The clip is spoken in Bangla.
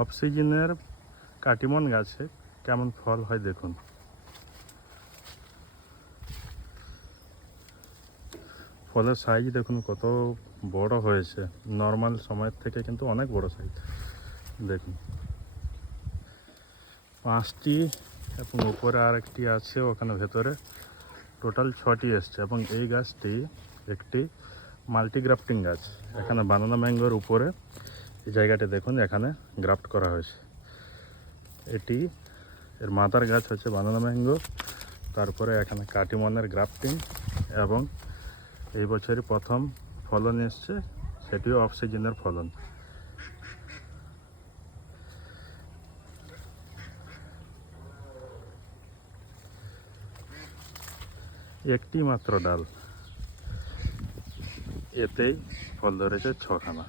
অফ সিজনের কাটিমন গাছে কেমন ফল হয় দেখুন। ফলের সাইজ দেখুন কত বড় হয়েছে, নর্মাল সময়ের থেকে কিন্তু অনেক বড় সাইজ। দেখুন 5টি এবং উপরে আর একটি আছে ওখানে ভেতরে, টোটাল 6টি এসছে। এবং এই গাছটি একটি মাল্টিগ্রাফটিং গাছ। এখানে বানানা ম্যাঙ্গোর উপরে এই জায়গাটি দেখুন, এখানে গ্রাফট করা হয়েছে। এর মাদার গাছ হচ্ছে বানানা ম্যাঙ্গো, তারপরে এখানে কাটিমনের গ্রাফটিং, এবং এই বছরই প্রথম ফলন এসছে, সেটিও অফ সিজনের ফলন। একটি মাত্র ডাল, এতেই ফল ধরেছে 6খানা।